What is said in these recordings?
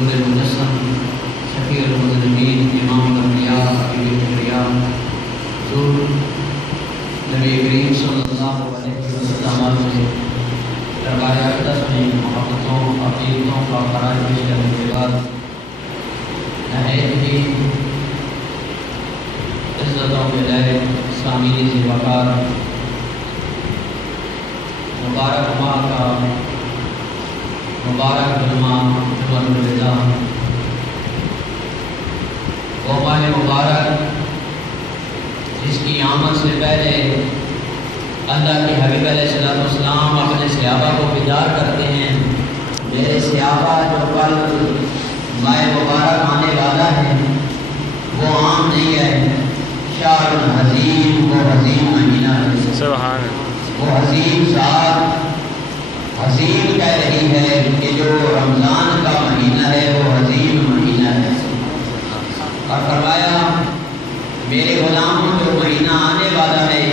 نور مجسم شفیع المذنبین امام الانبیاء حبیب الانبیاء حضور نبی کریم صلی اللہ علیہ وسلم سے دربار اقدس میں محبتوں عقیدتوں کا خراج پیش کرنے کے بعد نہایت ہی عزتوں کے لائق سامعین سے وقار مبارک ماہ کا مبارک جمعہ جمعہ الوداع وہ ماہ مبارک جس کی آمد سے پہلے اللہ کے حبیب علیہ السلام اپنے صحابہ کو بیدار کرتے ہیں میرے صحابہ جو کل ماہ مبارک آنے والا ہے وہ عام نہیں ہے شہر الحزیم وہ حزین مہینہ ہے سبحان وہ حزین ذات حزین کہہ رہی ہے کہ جو رمضان کا مہینہ ہے وہ حزین مہینہ ہے اور فرمایا میرے غلاموں جو مہینہ آنے والا ہے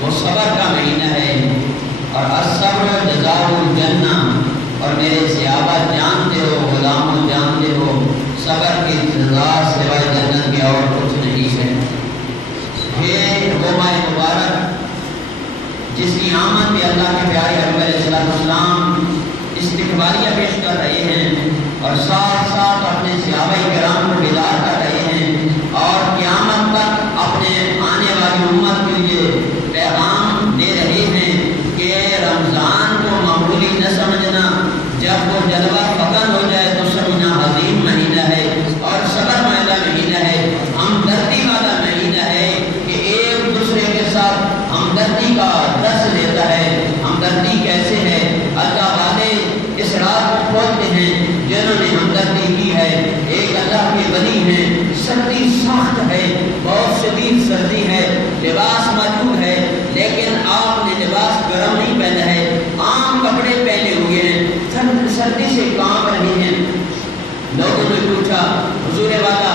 وہ صبر کا مہینہ ہے اور الصبر جزاء الجنہ اور میرے صحابہ جانتے ہو غلاموں جانتے ہو صبر کی سزا سوائے جنت کے اور کچھ نہیں ہے یہ وہ ماہ مبارک جس کی آمد میں اللہ کے پیارے حبیب علیہ السلام استقبالیہ پیش کر رہے ہیں اور ساتھ ساتھ اپنے صحابہ کرام کو بیدار کر رہے ہیں اور قیامت تک اپنے آنے والی امت کے لیے پیغام دے رہے ہیں کہ رمضان کو معمولی نہ سمجھنا جب وہ جلوہ فکن ہو جائے تو سمجھنا عظیم مہینہ ہے اور صبر والا مہینہ ہے ہمدردی والا مہینہ ہے کہ ایک دوسرے کے ساتھ ہمدردی کا درس دیتا ہے ہمدردی کیسے ہے اللہ والے اس رات کو کھولتے ہیں جنہوں نے ہمدردی کی ہے ایک اللہ کے ولی ہیں سردی سخت ہے بہت شدید سردی ہے لباس موجود ہے لیکن آپ نے لباس گرم نہیں پہنا ہے عام کپڑے پہنے ہوئے ہیں سردی سے کانپ رہے ہیں لوگوں نے پوچھا حضور والا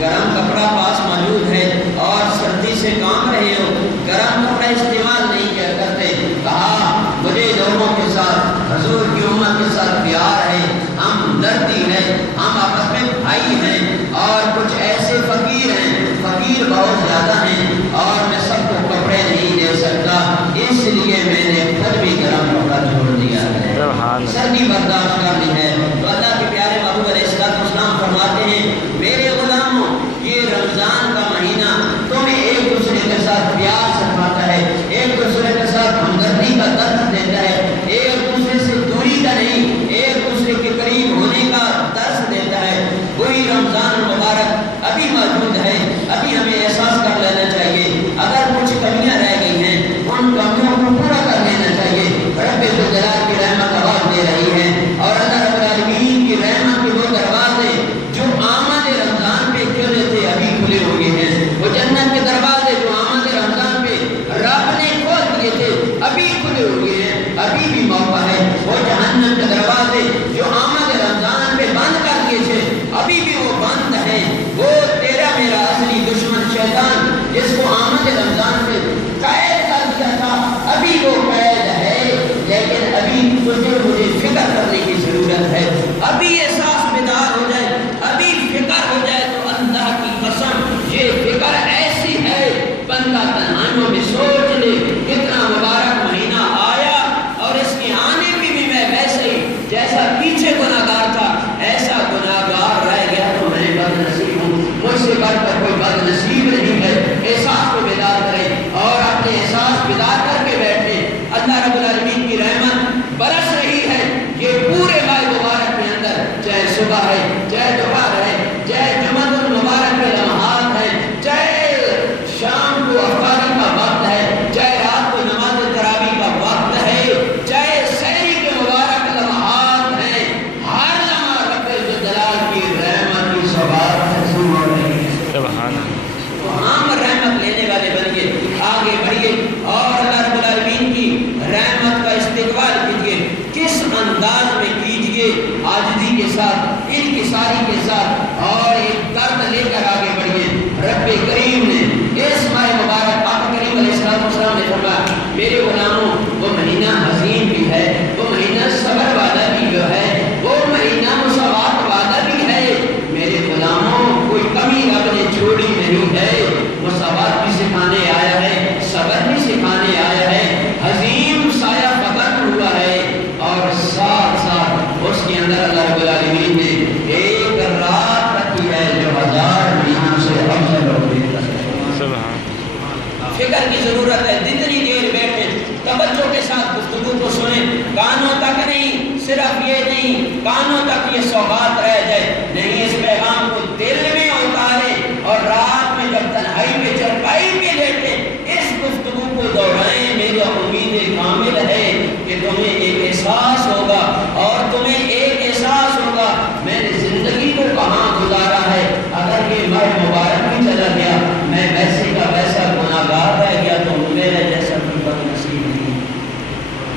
گرم کپڑا پاس موجود ہے اور سردی سے کانپ رہے ہو گرم کپڑا استعمال نہیں کیا کرتے کہا مجھے لوگوں کے ساتھ حضور کی امت کے ساتھ پیار ہے ہم دردی ہے ہم آپس میں بھائی ہیں اور کچھ ایسے فقیر ہیں فقیر بہت زیادہ ہیں اور میں سب کو کپڑے نہیں دے سکتا اس لیے میں نے خود بھی گرم کپڑا چھوڑ دیا ہے سردی برداشت کرنی ہے تو اللہ کے پیارے محبوب علیہ السلام فرماتے ہیں میرے غلاموں یہ رمضان کا مہینہ تمہیں ایک دوسرے کے ساتھ پیار سکھاتا ہے ایک دوسرے کے ساتھ ہمدردی کا درس دیتا ہے ایک دوسرے سے دوری کا نہیں ایک دوسرے کے قریب ہونے کا درس دیتا ہے وہی رمضان المبارک ابھی موجود ہے ابھی ہمیں احساس کر لینا چاہیے اگر کچھ کمیاں رہ گئی ہیں ان کمیوں کو پورا کر لینا چاہیے رب ذوالجلال کی رحمت آواز دے رہی ہے اور اللہ رب العالمین کی رحمت کے وہ دروازے جو آمد رمضان پہ کھلے تھے ابھی کھلے ہوئے ہیں وہ جنت کے دروازے جو آمد رمضان پہ رب نے کھول دیے تھے ابھی کھلے ہوئے ہیں ابھی بھی موقع ہے وہ جہنم کے دروازے جو آمد رمضان پہ بند کر دیے تھے ابھی بھی وہ بند ہیں وہ تیرا میرا اصلی دشمن شیطان جس کو آمد رمضان پہ قید کر دیا تھا ابھی وہ قید ہے لیکن ابھی تجھے مجھے فکر کرنے کی ضرورت ہے ابھی احساس بیدار ہو جائے ابھی فکر ہو جائے تو اللہ کی قسم یہ فکر ایسی ہے بندہ تنہائیوں میں سوچ لے کتنا مبارک مہینہ آیا اور اس کے آنے کی بھی میں ویسے ہی جیسا پیچھے گناہگار تھا ایسا گناہگار رہ گیا تو میں بد نصیب ہوں مجھ سے بڑھ کر کوئی بد نصیب نہیں ہے احساس کو بیدار کریں اور اپنے احساس بیدار کر کے بیٹھے اللہ رب العالمین کی رحمت برس رہی ہے یہ پورے ماہ مبارک کے اندر چاہے صبح ہے چاہے دوپہر ہے چاہے جمعہ المبارک کے لمحات ہیں چاہے شام کو افطاری کا وقت ہے چاہے رات کو نماز تراویح کا وقت ہے چاہے سحری کے مبارک لمحات ہیں ہر لمحہ رب ذوالجلال کی رحمت کی سوال حاصل ہو رہی ہے سبحان تو ہم رحمت لینے والے بنیے آگے بڑھیے اور اللہ رب العالمین کی رحمت کا استقبال کیجیے کس انداز میں کیجیے عاجزی کے ساتھ انکساری کے ساتھ اور ایک درد لے کر آگے بڑھیے رب کریم نے اس ماہ مبارک آپ کریم علیہ السلام نے فرمایا میرے غلاموں وہ مہینہ حزین بھی ہے وہ مہینہ صبر والا بھی جو ہے وہ مہینہ مساوات والا اندر اللہ رب العالمین نے ایک رات رکھی ہے جو 1000 مہینوں سے افضل اور بہتر ہے۔ فکر کی ضرورت ہے، جتنی دیر بیٹھے توجہ کے ساتھ گفتگو کو سنیں، کانوں تک نہیں، صرف یہ نہیں کانوں تک یہ سوغات رہ جائے، نہیں اس پیغام کو دل میں اتارے اور رات میں جب تنہائی میں چرپائی پہ لیٹے اس گفتگو کو دہرائیں۔ میری امید کامل ہے کہ تمہیں ایک احساس ہوگا اور تمہیں ایک احساس ہوگا میں نے زندگی کو کہاں گزارا ہے، اگر یہ ماہ مبارک بھی چلا گیا میں ویسے کا ویسا گناہگار رہ گیا تو میرے جیسا کوئی بد نصیب نہیں۔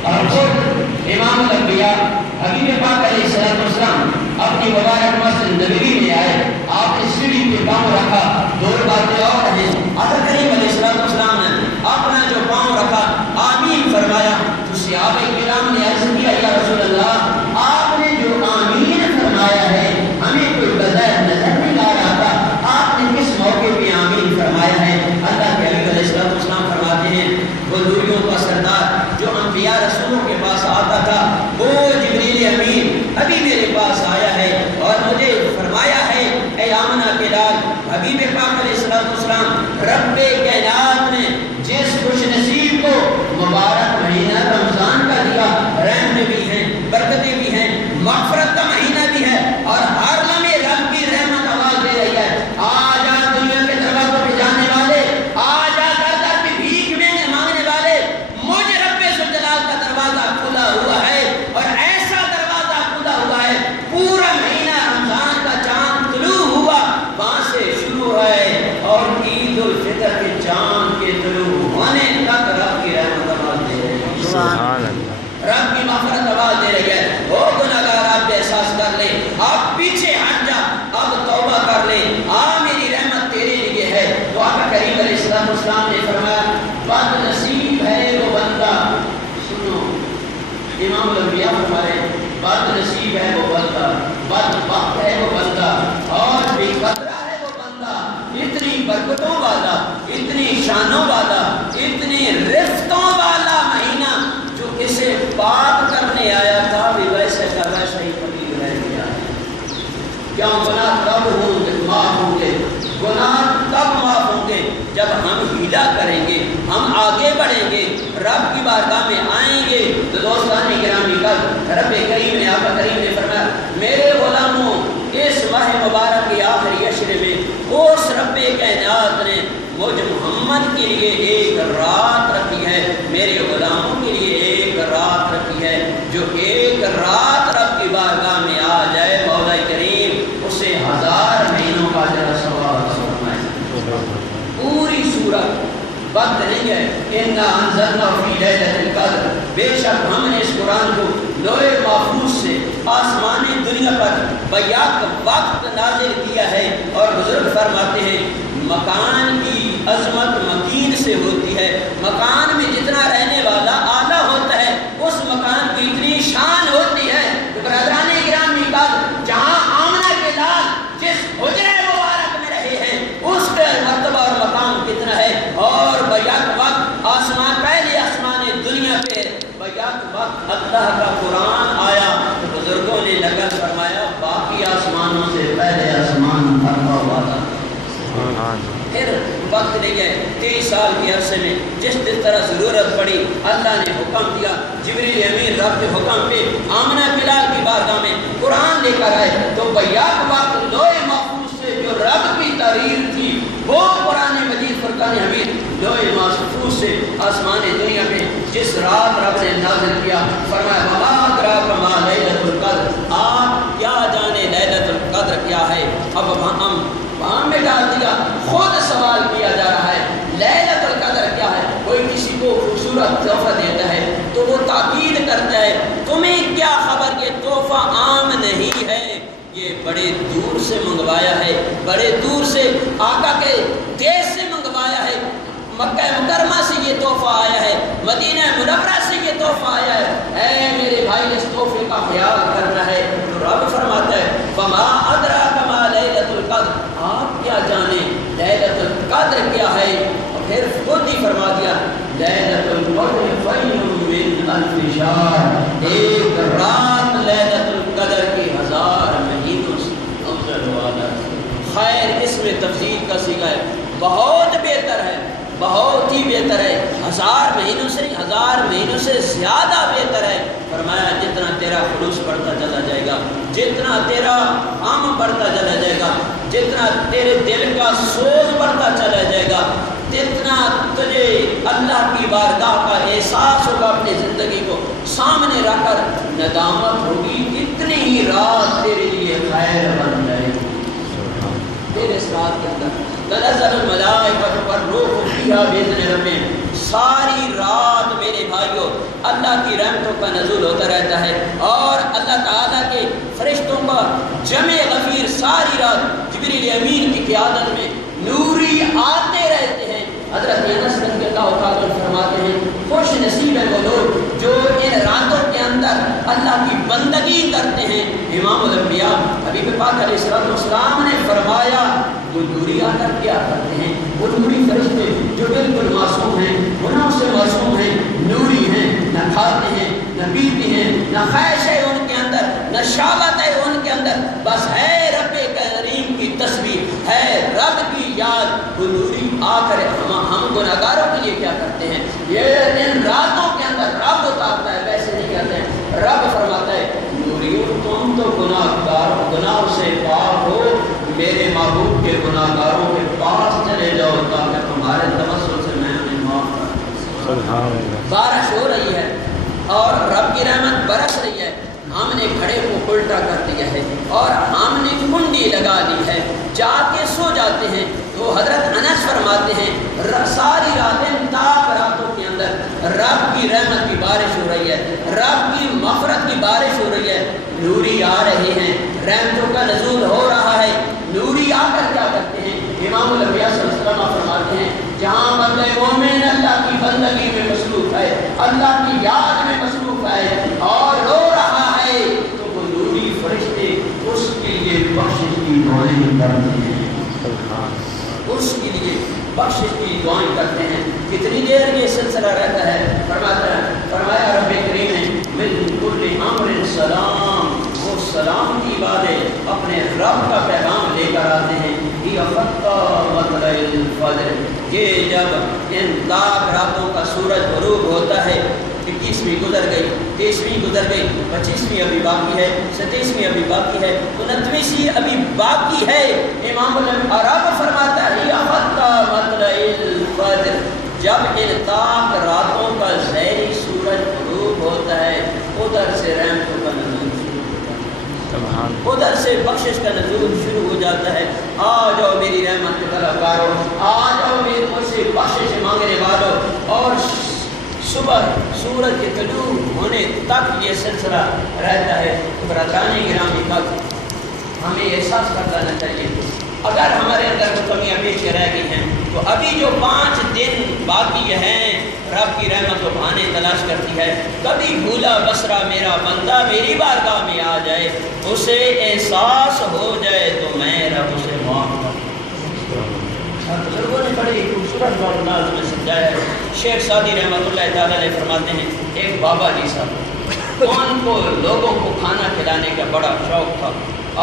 اور خود امام الانبیاء حبیب پاک علیہ السلام اپنی مبارک مسجد نبوی میں آئے، آپ نے سیڑھی پہ پاؤں رکھا، دو باتیں اور ہیں، حضرت کریم علیہ السلام نے اپنا جو پاؤں رکھا آمین فرمایا تو صحابہ کرام نے عرض کیا یا رسول اللہ آپ نے جو آمین فرمایا ہے ہمیں کوئی بظاہر نظر نہیں آ رہا تھا، آپ نے کس موقع پہ آمین فرمایا ہے؟ اللہ کے حبیب علیہ السلام فرماتے ہیں وہ دوریوں کا سردار جو انبیاء رسولوں کے پاس آتا تھا وہ جبریل امین ابھی میرے پاس آیا ہے اور مجھے فرمایا ہے اے آمنہ کے لال حبیب پاک علیہ السلام رب کائنات نے جس خوش نصیب کو مبارک مہینہ رمضان کا دیا، رحمتیں بھی ہیں، برکتیں بھی ہیں، مغفرت کا مہینہ بھی ہے اور ہر لمحے رب کی رحمت آواز دے رہی ہے آ جا دنیا کے دروازوں پہ جانے والے، آ جا در در پہ بھیک مانگنے والے، مجھ رب ذوالجلال کا دروازہ کھلا ہوا ہے اور ایسا دروازہ کھلا ہوا ہے پورا مہینہ رمضان کا چاند طلوع ہوا وہاں سے شروع ہے اور عید الفطر کے چاند کے طلوع ہونے تک رب کی رحمت آواز دے رہی ہے، سبحان اللہ، رب کی مغفرت آواز دے رہی ہے۔ وہ گناہگار آپ احساس کر لے، آپ پیچھے ہٹ جا، اب توبہ کر لے، میری رحمت تیرے لیے ہے۔ تو آقا کریم علیہ السلام نے فرمایا بد نصیب ہے وہ بندہ، سنو امام الانبیاء فرمائے بد نصیب ہے وہ بندہ، بدبخت ہے وہ بندہ اور بے قدرہ ہے وہ بندہ، اتنی برکتوں والا، اتنی شانوں والا، اتنی رفتوں والا مہینہ جو اسے پاک کرنے آیا تھا بھی ویسے کا ویسا ہی قبیل رہ گیا ہے۔ کیا گناہ تب معاف ہوں گے، گناہ تب معاف ہوں گے جب ہم ہیلا کریں گے، ہم آگے بڑھیں گے، رب کی بارگاہ میں آئیں گے۔ تو دوستان گرامی کل رب کریم نے آقا کریم نے فرمایا میرے غلاموں اس ماہ مبارک کے آخری عشرے میں اس رب کائنات نے مجھ محمد کے لیے ایک رات رکھی ہے، میرے غلاموں کے لیے ایک رات رکھی ہے، جو ایک رات رب کی بارگاہ میں آ جائے مولا کریم اسے 1000 مہینوں کا اجر ثواب فرمائے۔ پوری سورت وقت نہیں ہے، اِنَّا أَنزَلْنَاهُ فِي لَيْلَةِ الْقَدْرِ، بے شک ہم نے اس قرآن کو لوح محفوظ سے آسمان دنیا پر بیک وقت نازل کیا ہے۔ اور بزرگ فرماتے ہیں مکان کی عظمت مکین سے ہوتی ہے، مکان میں جتنا رہنے والا اعلیٰ ہوتا ہے اس مکان کی اتنی شان ہوتی ہے۔ تو برادران گرامی جہاں آمنہ کے لال جس حجرے مبارک میں رہے ہیں اس کا مرتبہ اور مقام کتنا ہے، اور بیک وقت آسمان پہلے آسمان دنیا پہ بیک وقت اللہ کا قرآن آیا تو بزرگوں نے نقل فرمایا باقی آسمانوں سے پہلے آسمان بھرا ہوا تھا۔ پھر وقت لے گئے 23 سال کے عرصے میں جس طرح ضرورت پڑی اللہ نے حکم دیا، جبریل امین رب کے حکم پہ آمنہ بلال کی بارگاہ میں قرآن لے کر آئے تو بیک وقت لوح محفوظ سے جو رب کی تحریر تھی وہ قرآن مجید فرقان حمید لوح محفوظ سے آسمان دنیا میں جس رات رب نے نازل کیا فرمایا وما ادراک ما لیلۃ القدر، آپ کیا جانے لیلۃ القدر کیا ہے۔ اب ہم وہاں میں ڈال دیا، خود سوال کیا جا رہا ہے لیلۃ القدر کیا ہے۔ کوئی کسی کو خوبصورت تحفہ دیتا ہے تو وہ تاکید کرتا ہے تمہیں کیا خبر کہ تحفہ عام نہیں ہے، یہ بڑے دور سے منگوایا ہے، بڑے دور سے آقا کے دیش سے منگوایا ہے، مکہ مکرمہ سے یہ تحفہ آیا ہے، مدینہ منورہ سے یہ تحفہ آیا ہے، اے میرے بھائی اس تحفے کا خیال کرنا ہے۔ تو رب فرماتا ہے وما ادراک ما لیلۃ القدر، آپ کیا جانیں لیلۃ القدر کیا ہے، اور پھر خود ہی فرما دیا لیلۃ القدر خیر من الف شہر، ایک رات لیلۃ القدر کی 1000 مہینوں سے 1000 مہینوں سے زیادہ بہتر ہے۔ فرمایا جتنا تیرا خلوص بڑھتا چلا جائے گا، جتنا تیرا غم بڑھتا چلا جائے گا، جتنا تیرے دل کا سوز بڑھتا چلا جائے گا، جتنا تجھے اللہ کی بارگاہ کا احساس ہوگا، اپنی زندگی کو سامنے رکھ کر ندامت ہوگی، اتنی ہی رات تیرے لیے خیر بن جائے گی۔ تیرے اس رات کے اندر تنزل الملائکۃ والروح فیہا بإذن ربہم، ساری رات میرے بھائیوں اللہ کی رحمتوں کا نزول ہوتا رہتا ہے، اور اللہ تعالیٰ کے فرشتوں کا جمع غفیر ساری رات جبریل امین کی قیادت میں نوری آتے رہتے ہیں۔ حضرت انس رضی اللہ تعالیٰ فرماتے ہیں خوش نصیب ہیں وہ لوگ جو ان راتوں کے اندر اللہ کی بندگی کرتے ہیں۔ امام الانبیاء حبیب پاک علیہ السلام نے فرمایا وہ نوری آ کر کیا کرتے ہیں، وہ نوری فرشتے جو بالکل معصوم ہیں، گناہ سے معصوم ہیں، نوری ہیں، نہ کھاتے ہیں نہ پیتے ہیں، نہ خواہش ہے ان کے اندر، نہ شہوت ہے ان کے اندر، بس ہے رب کریم کی تسبیح، ہے رب کی یاد۔ وہ نوری آ کر ہم گناہگاروں کے لیے کیا کرتے ہیں، یہ ان راتوں کے اندر رب اتارتا ہے، ویسے نہیں کہتے ہیں۔ رب فرماتا ہے نوریوں تم تو گناہوں سے پاک ہو، میرے محبوب کے گناہگاروں کے پاس چلے جاؤ تاکہ تمہارے توسل سے میں انہیں معاف کروں۔ بارش ہو رہی ہے اور رب کی رحمت برس رہی ہے، ہم نے گھڑے کو الٹا کر دیا ہے اور ہم نے کنڈی لگا دی ہے، جا کے سو جاتے ہیں۔ تو حضرت انس فرماتے ہیں ساری راتیں تاک راتوں کے اندر رب کی رحمت کی بارش ہو رہی ہے، رب کی مغفرت کی بارش ہو رہی ہے، نوری آ رہے ہیں، رحمتوں کا نزول ہو رہا ہے۔ نوری آ کر کیا کرتے ہیں، امام الانبیاء صلی اللہ علیہ وسلم فرماتے ہیں جہاں بندہ مومن اللہ کی بندگی میں مصروف ہے، اللہ کی یاد میں مصروف ہے اور رو رہا ہے، تو وہ نوری فرشتے اس کے لیے بخشش کی دعائیں کرتے ہیں، اس کے لیے بخشش کی دعائیں کرتے ہیں۔ کتنی دیر یہ سلسلہ رہتا ہے، فرمایا رب کریم نے من کل امر سلام، وہ سلام کی باتیں اپنے رب کا پیغام لے کر آتے ہیں۔ یہ مطلع الفجر، یہ جب ان تاک راتوں کا سورج غروب ہوتا ہے، 21ویں گزر گئی، 23ویں گزر گئی، 25ویں ابھی باقی ہے، 27ویں ابھی باقی ہے، 29ویں ابھی باقی ہے۔ امام العرب فرماتا ہے یا مطلع الفجر، جب ان تاک راتوں کا ظہری سورج غروب ہوتا ہے، ادھر سے رحمتوں کا نزول شروع ہوتا ہے، ادھر سے بخشش کا نزول شروع ہو جاتا ہے۔ آ جاؤ میری رحمت کے طلبگاروں، آ جاؤ میرے مجھ سے بخشش مانگنے والوں، اور صبح سورج کے طلوع ہونے تک یہ سلسلہ رہتا ہے۔ برادران گرامی تک ہمیں احساس کر لینا چاہیے اگر ہمارے اندر وہ کمیاں پیچھے رہ گئی ہیں تو ابھی جو 5 دن باقی ہیں رب کی رحمت و بہانے تلاش کرتی ہے۔ کبھی بھولا بسرا میرا بندہ میری بارگاہ میں آ جائے، اسے احساس ہو جائے تو میں رب اسے معاف کر دوں۔ بزرگوں نے بڑی خوبصورت انداز میں سمجھایا ہے۔ شیخ سعدی رحمۃ اللہ تعالیٰ علیہ فرماتے ہیں ایک بابا جی صاحب، ان کو لوگوں کو کھانا کھلانے کا بڑا شوق تھا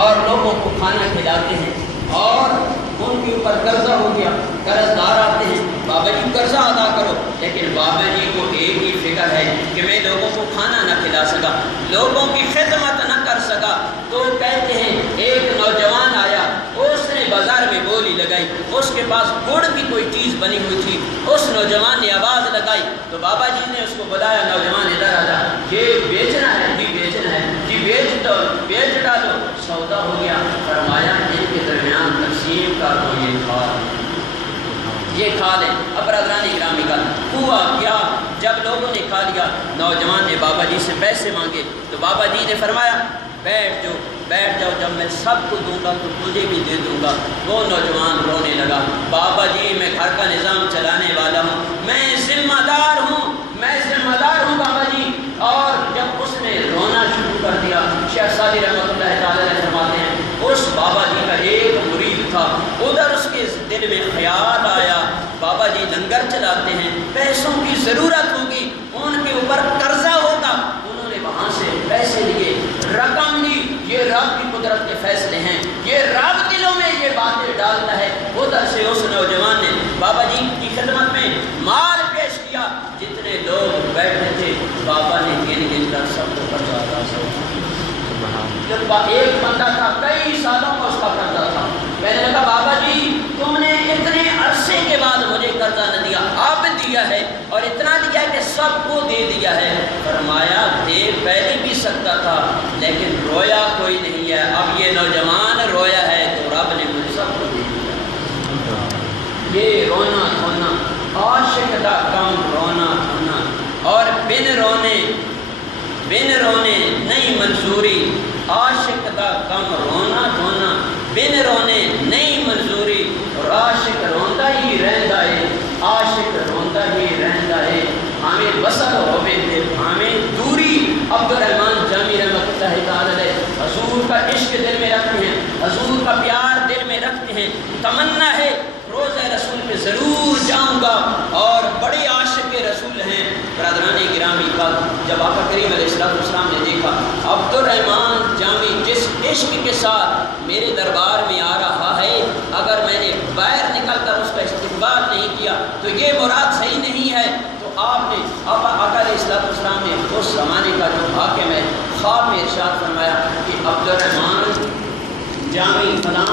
اور لوگوں کو کھانا کھلاتے ہیں، اور ان کے اوپر قرضہ ہو گیا، قرض دار آتے ہیں بابا جی قرضہ ادا کرو، لیکن بابا جی کو ایک ہی فکر ہے کہ میں لوگوں کو کھانا نہ کھلا سکا، لوگوں کی خدمت نہ کر سکا۔ تو کہتے ہیں ایک نوجوان آیا، اس نے بازار میں بولی لگائی، اس کے پاس گڑ کی کوئی چیز بنی ہوئی تھی، اس نوجوان نے آواز لگائی تو بابا جی نے اس کو بلایا، نوجوان ادھر آ جا، یہ بیچنا ہے، جی بیچنا ہے، جی بیچ ڈالو، سودا ہو گیا۔ فرمایا ان کے درمیان تقسیم کر دو، یہ کھا لیں۔ اب برادران گرامی کا ہوا کیا، جب لوگوں نے کھا لیا، نوجوان نے بابا جی سے پیسے مانگے تو بابا جی نے فرمایا بیٹھ جاؤ، جب میں سب کو دوں گا تو تجھے بھی دے دوں گا۔ وہ نوجوان رونے لگا، بابا جی میں گھر کا نظام چلانے والا ہوں، میں ذمہ دار ہوں بابا جی۔ اور جب اس نے رونا شروع کر دیا، شیخ سعدی رحمۃ اللہ تعالیٰ علیہ فرماتے ہیں اس بابا جی کا ایک مرید تھا، ادھر اس کے دل میں خیال آیا بابا جی لنگر چلاتے ہیں، پیسوں کی ضرورت ہوگی، ان کے اوپر قرضہ ہوگا، انہوں نے وہاں سے پیسے لیے، رقم لی۔ یہ رب کی قدرت کے فیصلے ہیں، یہ رب دلوں میں یہ باتیں ڈالتا ہے۔ ادھر سے اس نوجوان نے بابا جی کی خدمت میں مال پیش کیا، ایک بندہ تھا کئی سالوں کا اس کا قرضہ تھا. میں نے کہا بابا جی تم نے اتنے عرصے کے بعد مجھے قرضہ نہ دیا, اب دیا ہے اور اتنا دیا کہ سب کو دے دیا ہے. فرمایا دے پہلے بھی سکتا تھا لیکن رویا کوئی نہیں ہے. اب یہ نوجوان رویا ہے تو رب نے مجھے سب کو دے دیا. یہ رونا دھونا عاشق دا کم رونا دھونا, اور بن رونے نہیں منظوری. عاشق دا کم رونا دھونا بن رونے نہیں منظوری. اور عاشق روندا ہی رہندا ہے, عاشق روندا ہی رہندا ہے. ہمیں وصل ہوے تے ہمیں دوری. عبد الرحمن جامی رحمۃ اللہ تعالی علیہ حضور کا عشق دل میں رکھتے ہیں, حضور کا پیار دل میں رکھتے ہیں. تمنا ہے روزہ رسول پہ ضرور جاؤں گا, اور بڑے عاشق رسول ہیں. برادران گرامی کا جب آقا کریم علیہ السلام نے دیکھا عبد الرحمن جامی جس عشق کے ساتھ میرے دربار میں آ رہا ہے, اگر میں نے باہر نکل کر اس کا استقبال نہیں کیا تو یہ مراد صحیح نہیں ہے. تو آپ نے آقا علیہ السلام نے اس زمانے کا جو حاکم ہے خواب میں ارشاد فرمایا کہ عبد الرحمن جامی فلاں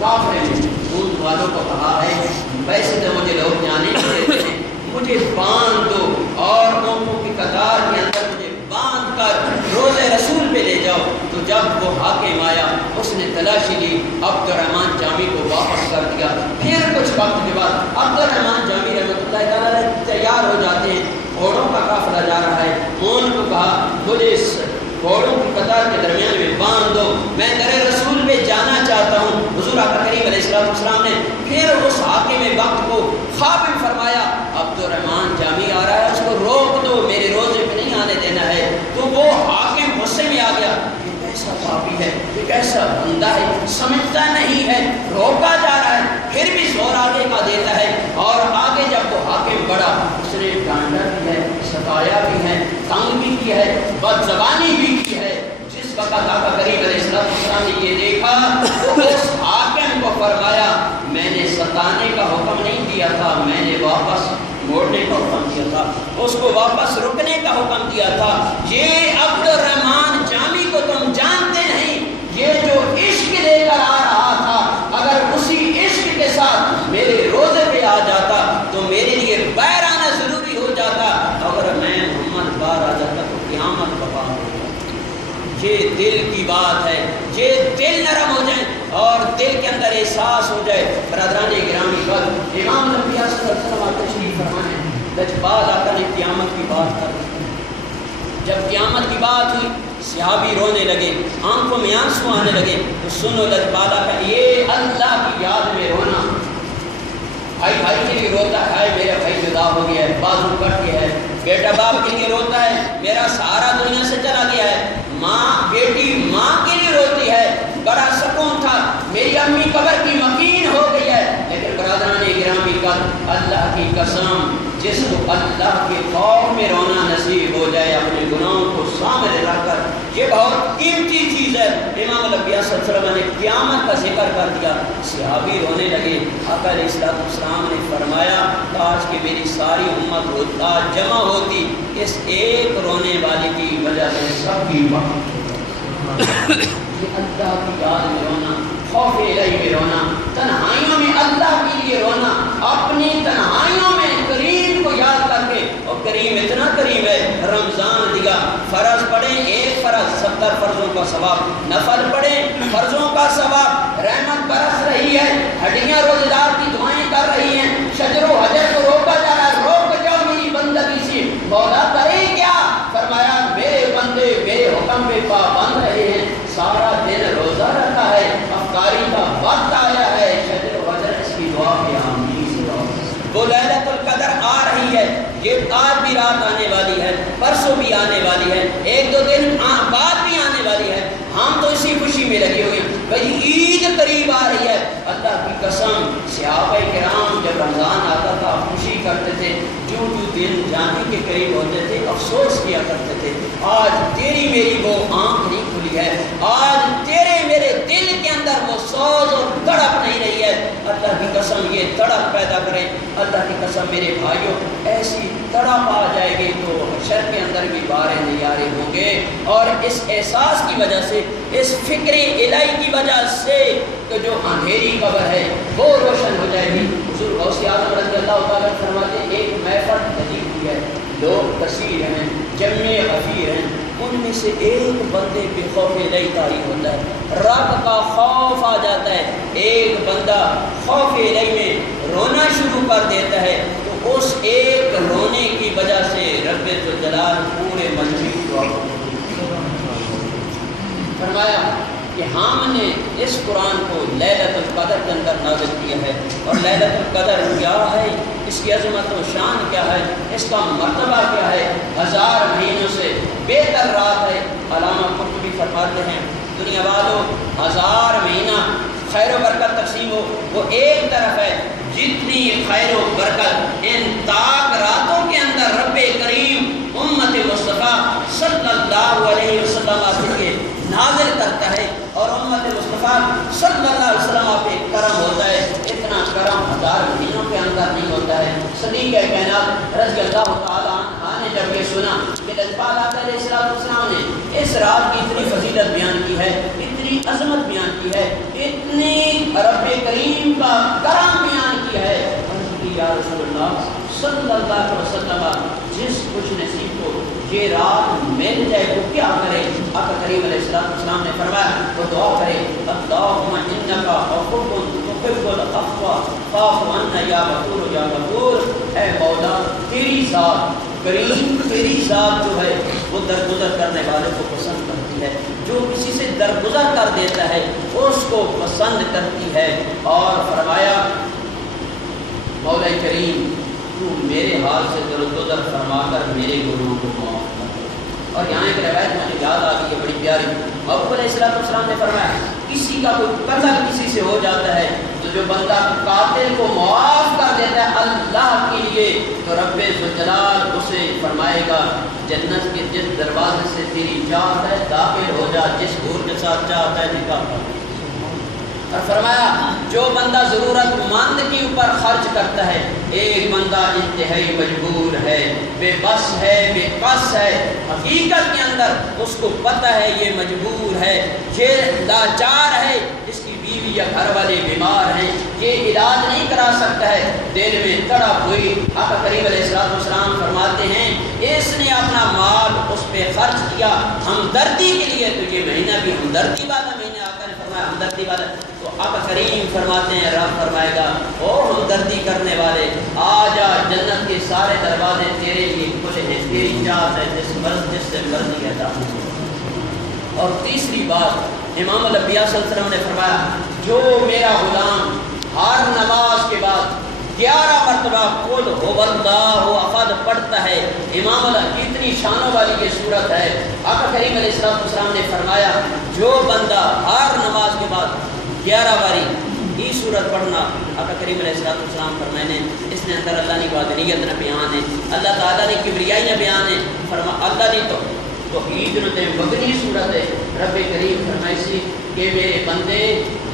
کافر نے دودھ والوں کو کہا ہے ویسے تو مجھے لوگ جانے دیتے ہیں, مجھے باندھ دو اور اونٹوں کی قطار کے اندر مجھے باندھ کر روزے رسول پہ لے جاؤ. تو جب وہ حاکم آیا اس نے تلاشی لی, عبد الرحمن جامی کو واپس کر دیا. پھر کچھ وقت کے بعد عبد الرحمن جامی رحمۃ اللہ تعالیٰ تیار ہو جاتے ہیں, گھوڑوں کا قافلہ جا رہا ہے. ان کو کہا مجھے اس گھوڑوں کی قطار کے درمیان میں باندھ دو, میں در رسول پہ جانا چاہتا ہوں. حضور آقا کریم علیہ السلام نے پھر اس حاکم وقت کو خواب میں فرمایا عبد الرحمن جامی آ رہا ہے, اس کو روک دو, میرے روزے پہ نہیں آنے دینا ہے. تو وہ حاکم غصے میں آ گیا, یہ کیسا پاپی ہے, یہ کیسا بندہ ہے, سمجھتا نہیں ہے, روکا جا رہا ہے پھر بھی زور آگے کا دیتا ہے. اور آگے جب وہ حاکم بڑا اس نے ڈانٹا بھی ہے, ستایا بھی ہے, تنگ بھی کیا ہے, بد زبانی بھی کی ہے. جس وقت آقا کریم علیہ السلام نے یہ دیکھا تو اس حاکم کو فرمایا میں نے ستانے کا حکم نہیں دیا تھا, میں نے واپس موڑنے کا حکم دیا تھا, اس کو واپس رکنے کا حکم دیا تھا. یہ عبد الرحمن جامی کو تم جانتے نہیں, یہ جو عشق لے کر آ رہا تھا اگر اسی عشق کے ساتھ میرے روزے پہ آ جاتا تو میرے لیے باہر آنا ضروری ہو جاتا, اگر میں محمد باہر آ جاتا تو قیامت کا بات ہو. یہ دل کی بات ہے, یہ دل نرم ہو جائے اور دل کے اندر احساس ہو جائے. برادران گرامی کل امام الانبیاء صلی اللہ علیہ وسلم تشریف فرمائے, لجپال آقا نے قیامت کی بات کر. جب قیامت کی بات ہوئی صحابی رونے لگے, آنکھوں میں آنسو آنے لگے. تو سنو لجپال آقا, یہ اللہ کی یاد میں رونا, بھائی بھائی کے لیے روتا ہے میرا بھائی جدا ہو گیا ہے, بازو کٹ گیا ہے, بیٹا باپ کے لیے روتا ہے میرا سہارا دنیا سے چلا گیا ہے, ماں بیٹی ماں کے لیے روتی ہے بڑا سکون تھا, میری امی قبر کی مکین ہو گئی ہے. لیکن برادران گرامی کا اللہ کی قسم, جس کو اللہ کے خوف میں رونا نصیب ہو جائے اپنے گناہوں کو سامنے رکھ کر, یہ بہت قیمتی چیز ہے. امام الانبیاء صلی اللہ علیہ وسلم نے قیامت کا ذکر کر دیا, صحابی رونے لگے. آقا علیہ السلام نے فرمایا کاش کہ میری ساری امت ہوتا جمع ہوتی, اس ایک رونے والے کی وجہ سے سب کی یہ اللہ کی یاد میں رونا, خوف الہی میں رونا, تنہائیوں میں اللہ کے لیے رونا, اپنی تنہائیوں میں کریم کو یاد کر کے. اور کریم اتنا کریم ہے, رمضان دیا, فرض پڑھیں ایک فرض 70 فرضوں کا ثواب, نفل پڑھیں فرضوں کا ثواب, رحمت برس رہی ہے, ہڈیاں روزدار کی دعائیں کر رہی ہیں, شجر و حجر کو روکا جا رہا ہے, روک جاؤ میری بندگی سے. مولا کرے کیا؟ فرمایا میرے بندے میرے حکم پہ پابند رہے ہیں, سارا دن روزہ رکھا ہے, افطاری کا وقت آیا ہے, شجر و حجر اس کی دعا کے آمین. وہ لیلۃ القدر آ رہی ہے, یہ آج بھی رات آنے والی ہے, پرسوں بھی آنے والی ہے, ایک دو دن بعد بھی آنے والی ہے. ہم تو اسی خوشی میں لگے ہوئے ہیں بھائی عید قریب آ رہی ہے. اللہ کی قسم صحابہ کرام جب رمضان آتا تھا خوشی کرتے تھے, جو دن جانے کے قریب ہوتے تھے افسوس کیا کرتے تھے. آج تیری میری وہ آنکھ نہیں کھلی ہے, آج تیرے میرے دل کے اندر وہ سوز اور تڑپ نہیں رہی ہے. اللہ کی قسم یہ تڑپ پیدا کرے، اللہ کی قسم میرے بھائیوں ایسی تڑپ آ جائے گی تو حشر کے اندر بھی بارے نظارے ہوں گے، اور اس احساس کی وجہ سے، اس فکر الہی کی وجہ سے کہ جو اندھیری قبر ہے وہ روشن ہو جائے گی۔ حضور غوث اعظم رضی اللہ تعالیٰ فرماتے ہیں ایک محفل لگی ہوئی ہے، لوگ کثیر ہیں، جمع غفیر ہیں، ان میں سے ایک بندے پہ خوف الہی طاری ہوتا ہے، رب کا خوف آ جاتا ہے، ایک بندہ خوف الہی میں رونا شروع کر دیتا ہے، تو اس ایک رونے کی وجہ سے رب ذوالجلال پورے مجمع کو فرمایا کہ ہم نے اس قرآن کو لیلۃ القدر کے اندر نازل کیا ہے، اور لیلۃ القدر کیا ہے، اس کی عظمت و شان کیا ہے، اس کا مرتبہ کیا ہے، 1000 مہینوں سے بہتر رات ہے۔ علامہ قرطبی فرماتے ہیں دنیا والوں 1000 مہینہ خیر و برکت تقسیم ہو وہ ایک طرف ہے، جتنی خیر و برکت ان تاک راتوں کے اندر رب کریم امت مصطفیٰ صلی اللہ علیہ وسلم کے نازل کرتا ہے، اور امت مصطفیٰ صلی اللہ علیہ وسلم پہ کرم ہوتا ہے، اتنا کرم 1000 مہینوں کے اندر نہیں ہوتا ہے۔ صدیق کائنات رضی اللہ تعالیٰ عنہ نے جب یہ سنا کہ لجپال آقا علیہ السلام نے اس رات کی اتنی فضیلت بیان کی ہے، اتنی عظمت بیان کی ہے، اتنی رب کریم کا کرم بیان کیا ہے، یا رسول اللہ صلی اللہ علیہ وسلم جس خوش نصیب کو یہ رات مل جائے وہ کیا کرے؟ آقا کریم علیہ السلام نے فرمایا وہ دعا کرے، اللہم انکا عفو تحب العفو فاعف عنا یا غفور یا غفور، اے مولا تیری ذات کریم، تیری ذات جو ہے وہ درگزر کرنے والے کو پسند کرتی ہے، جو کسی سے درگزر کر دیتا ہے اس کو پسند کرتی ہے۔ اور فرمایا مولا کریم تو میرے حال سے درگزر فرما کر میرے گناہوں کو معاف کر۔ اور یہاں ایک روایت مجھے یاد آ گئی ہے بڑی پیاری، ابو علیہ السلام نے فرمایا کسی کا کوئی قتل کسی سے ہو جاتا ہے تو جو بندہ قاتل کو معاف کر دیتا ہے اللہ کے لیے تو رب ذوالجلال اسے فرمائے گا جنت کے جس دروازے سے تیری چاہت ہے داخل ہو جا، جس حور کے ساتھ چاہتا ہے نکاح کر۔ اور فرمایا جو بندہ ضرورت مند کے اوپر خرچ کرتا ہے، ایک بندہ انتہائی مجبور ہے، بے بس ہے، بے قص ہے، حقیقت کے اندر اس کو پتہ ہے یہ مجبور ہے، یہ لاچار ہے، اس کی بیوی یا گھر والے بیمار ہیں، یہ علاج نہیں کرا سکتا ہے، دل میں تڑپ ہوئی، آقا کریم علیہ السلام فرماتے ہیں اس نے اپنا مال اس پہ خرچ کیا ہمدردی کے لیے، تو یہ مہینہ بھی ہمدردی والا مہینہ، آقا نے فرمایا ہمدردی والا، تو آقا کریم فرماتے ہیں رب فرمائے گا او ہمدردی کرنے والے آ جا، جنت کے سارے دروازے تیرے لیے کھلے ہیں، تیری چاہت ہے جس سے مرضی عطا۔ اور تیسری بات امام الانبیاء صلی اللہ علیہ وسلم نے فرمایا جو میرا غلام ہر نماز کے بعد 11 مرتبہ قل هو اللہ احد پڑھتا ہے، امام اللہ کتنی شانوں والی یہ صورت ہے، آقا کریم علیہ السلام نے فرمایا جو بندہ ہر نماز کے بعد 11 باری یہ صورت پڑھنا، آقا کریم علیہ السلام فرمائے اس نے اندر اللہ نے وحدانیت نہ بیان ہے، اللہ تعالیٰ نے کبریائی نہ بیان ہے، اللہ نے توحید نے مبنی صورت ہے، رب کریم فرمائی سی کہ میرے بندے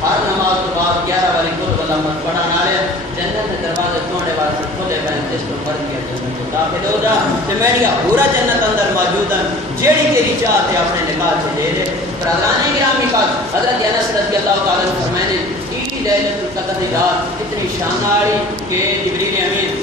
ہر نماز کے بعد 11 باری قل اللہ مت پڑھا نہ لے، جنت کے دروازے توڑنے والے سے کھولے گئے، جس کو مرضی کیا جنت میں داخل ہو جا، کہ میں نے پورا جنت اندر موجود ہے، جیڑی تیری چاہت ہے اپنے نکاح سے لے لے۔ برادران گرامی کا حضرت انس رضی اللہ تعالیٰ عنہ فرمانے لیلۃ القدر کی رات اتنی شان والی کہ جبریل امین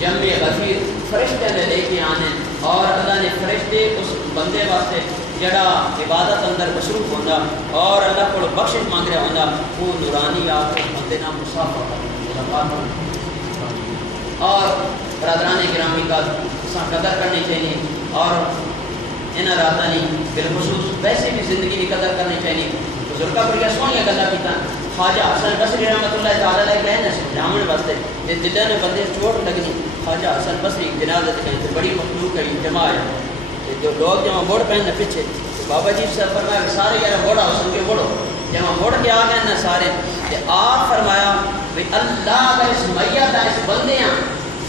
جمع غفیر فرشتے نے لے کے آنے، اور اللہ نے فرشتے اس بندے واسطے جڑا عبادت اندر مصروف ہونا اور اللہ کو بخشش مانگ رہا ہونا وہ نورانی آپ کو بندے نام مسافر۔ اور برادران گرامی کا قدر کرنی چاہیے، اور انہاں راتاں نہیں بالخصوص ویسے بھی زندگی کی قدر کرنی چاہیے۔ بزرگاں بڑی سونیاں گلاں کیتاں، خواجہ حسن بصری رحمۃ اللہ تعالیٰ علیہ کہنے سمجھاؤن واسطے جس دل میں بندے چوٹ لگنی، خواجہ حسن بصری جنازہ کہیں بڑی مخلوق ہے جمع ہے، جو لوگ جمع موڑ پہننے پیچھے بابا جی سے فرمایا سارے یار موڑا حسن کے موڑو، جمع موڑ کے آ گئے نا سارے، کہ آپ فرمایا کہ اللہ اگر اس میت اس بندے ہیں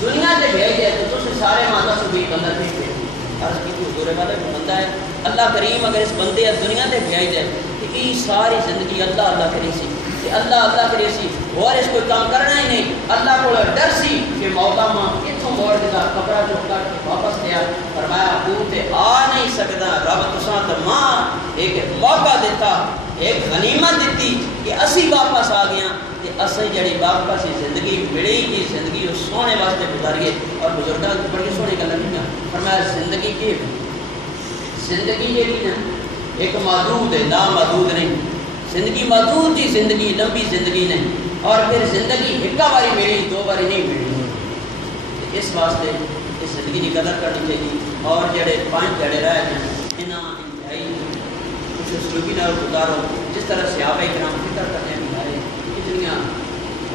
دنیا سے بھیج دے تو تم سارے ماتا سے بھی بندہ پھر عرض کی سورے والا بھی بندہ ہے اللہ کریم اگر اس بندے اس دنیا تے بھیج دے کہ یہ ساری زندگی اللہ اللہ کری سی کہ اللہ اللہ کری سی اور اس کوئی کام کرنا ہی نہیں اللہ کو ڈر سی کہ مولا ماں اتوں موڑ دیتا کپڑا چک کر کے واپس لیا فرمایا تو تے آ نہیں سکتا رب تساں تے ماں ایک موقع دیتا ایک غنیمت دیتی کہ اسی واپس آ گیا کہ اسی جڑی واپس زندگی ملی کی زندگی اس سونے واسطے گزاریے اور بزرگاں بڑی سونی گل نہیں فرمایا زندگی کی زندگی جیڑی نا ایک محدود ہے نامحدود نہیں زندگی محدود ہی زندگی لمبی زندگی نہیں اور پھر زندگی ایک باری ملی دو باری نہیں ملی اس واسطے اس زندگی کی قدر کرنی چاہیے اور جڑے 5 جڑے رہ گئے انہاں انتہائی کچھ سلوکی نال گزارو جس طرح صحابہ کرام فکر کرنے بھی اتنیاں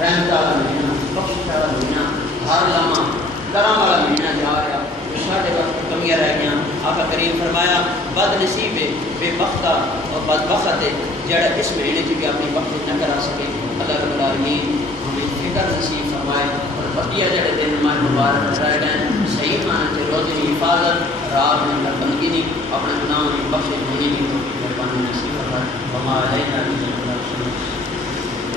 رحمت والا مہینہ بخشش والا مہینہ ہر لمحہ کرم والا مہینہ جا رہا ساڑھے وقت کمیاں رہ گیا آقا کریم فرمایا بد نصیب ہے بے بختہ اور بد بخت ہے جڑا اس مہینے بھی اپنی بخت نہ کرا سکے اللہ رب العالمین ہمیں فکر نصیب فرمائے اور بقیہ جڑے دن ماہ مبارک رہ گئے صحیح معنی سے روزے کی حفاظت رات میں بندگی نہیں اپنے گناہوں کی بخش ہونے کی مہربانی نصیب فرمائے ہمارے